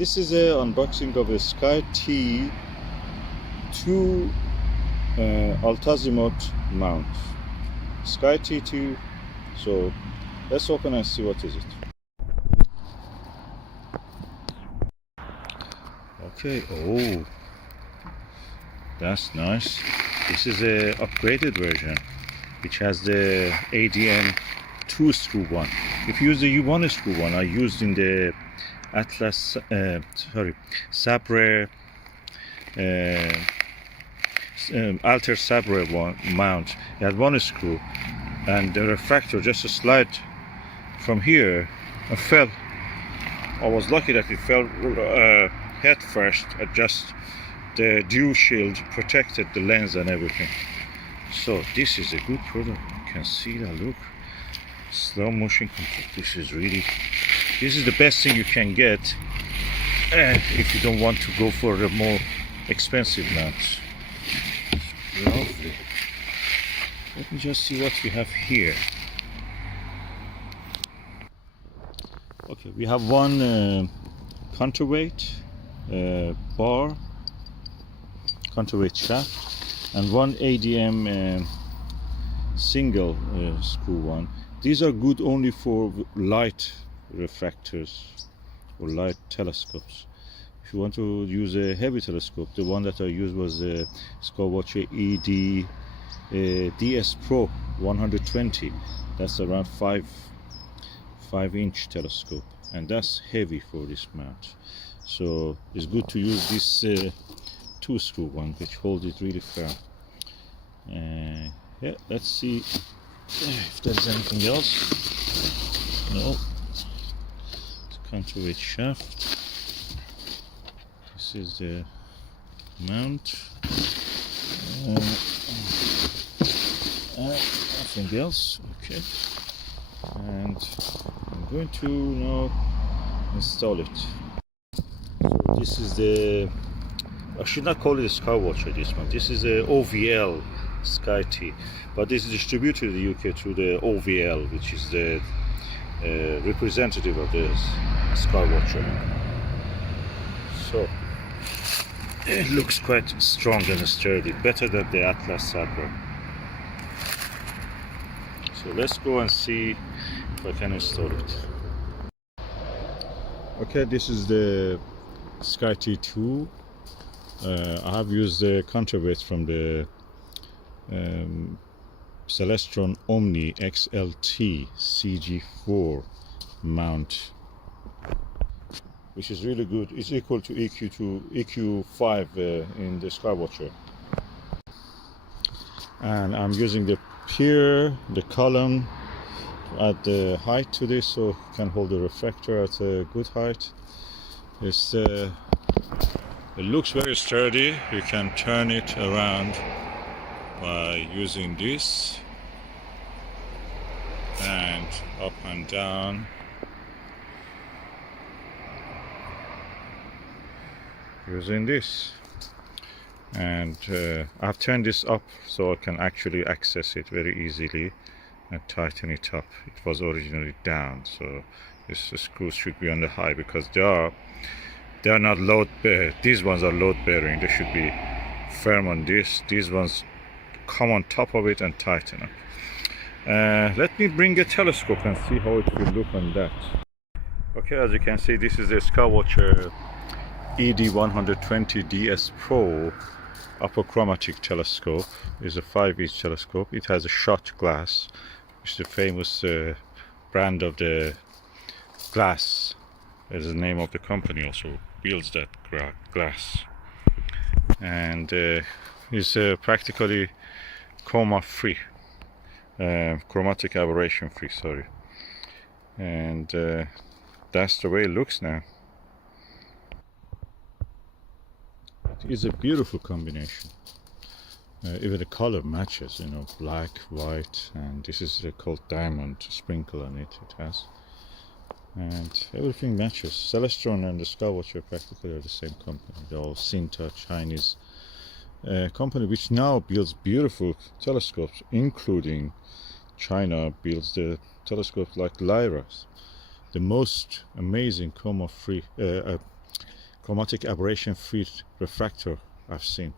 This is an unboxing of a SkyTee 2 Alt-Azimuth mount. SkyTee 2. So let's open and see what is it. Okay, oh, that's nice. This is a upgraded version which has the ADM 2 screw one. If you use the U1 screw one, I used in the Sabre Alter Sabre one mount. It had one screw, and the refractor just a slide from here and fell. I was lucky that it fell head first. Just the dew shield protected the lens and everything. So this is a good product. You can see that. Look, slow motion control. This is the best thing you can get if you don't want to go for the more expensive mounts. Lovely. Let me just see what we have here. Okay, we have one counterweight bar, counterweight shaft, and one ADM single screw one. These are good only for light refractors or light telescopes. If you want to use a heavy telescope, the one that I used was the Skywatcher DS Pro 120. That's around 5-inch telescope, and that's heavy for this mount. So it's good to use this 2 screw one, which holds it really firm. Yeah, let's see if there's anything else. No. It's counterweight shaft. This is the mount. Nothing else. Okay. And I'm going to now install it. So this is the, I should not call it a Skywatcher, this one. This is a OVL SkyTee, but this is distributed in the UK through the OVL, which is the representative of the Skywatcher. So it looks quite strong and sturdy, better than the Atlas Sabre. So let's go and see if I can install it. Okay, this is the SkyTee 2. I have used the counterweights from the CELESTRON OMNI XLT CG4 mount, which is really good. It's equal to EQ5 in the Skywatcher. And I'm using the pier, the column, at the height to this, so you can hold the refractor at a good height. It looks very sturdy. You can turn it around by using this, and up and down. Using this, and I've turned this up so I can actually access it very easily and tighten it up. It was originally down, so this screw should be on the high because they are not load bearing. These ones are load bearing. They should be firm on this. These ones come on top of it and tighten up. Let me bring a telescope and see how it will look on that. Okay, as you can see, this is a Skywatcher ED120 DS Pro Apochromatic telescope. It's a 5-inch telescope. It has a shot glass, which is the famous brand of the glass. Is the name of the company also builds that glass, and is practically coma free, chromatic aberration free, sorry. And that's the way it looks now. It is a beautiful combination. Even the color matches, you know, black, white, and this is called diamond sprinkle on it. It has, and everything matches. CELESTRON and the Skywatcher practically are the same company. They're all Sinta, Chinese company, which now builds beautiful telescopes, including China builds the telescopes like Lyra, the most amazing coma free chromatic aberration free refractor I've seen.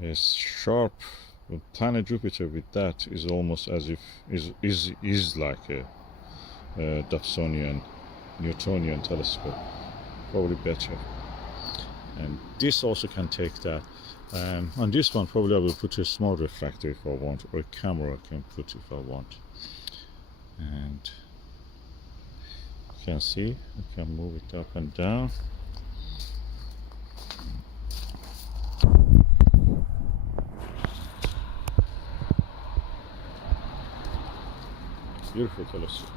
It's sharp. Planet Jupiter with that is almost as if is like a Dobsonian, Newtonian telescope, probably better. And this also can take that. On this one, probably I will put a small refractor if I want, or a camera I can put if I want. And you can see I can move it up and down. Beautiful telescope.